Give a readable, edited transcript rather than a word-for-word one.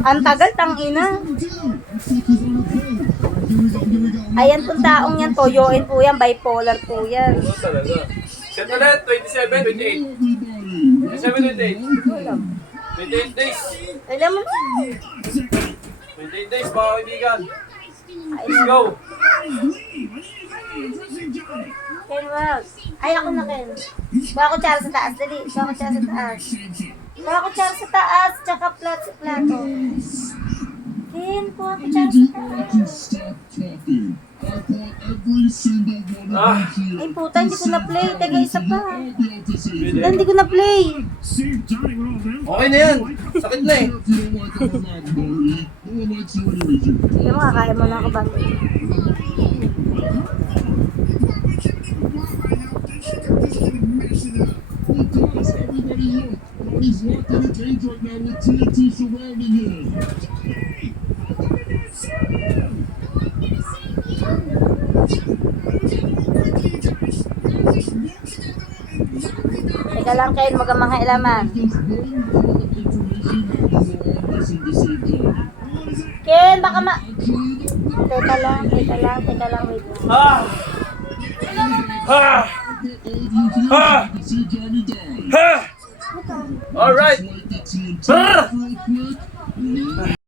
Ang tagal, tangina. Ayan pong taong yan, toyoin po yan, bipolar po yan. Oo talaga. Set ulit, 27, 28. 27, 28. 28 days. Alam mo na. 28 days, mga kaibigan. Let's go. Ken, wag. Ay, ako na, Ken. Baka kutsara sa taas, dali. Baka kutsara sa taas. Baka kutsara sa taas, tsaka plato. Ken, baka kutsara sa taas. Ay, puta, hindi ko na-play. Teka, isa pa. Hindi ko na-play. Okay na yan. Sakit na eh. Alam mo, kakain mo na ako ba? He's locked in a cage right now with TNT surrounding him. Teka lang, Ken, wag kang mga ilaman. Ken, baka Teka lang, wait lang. Ah! Ah! Ah! Ah! Alright! Ah!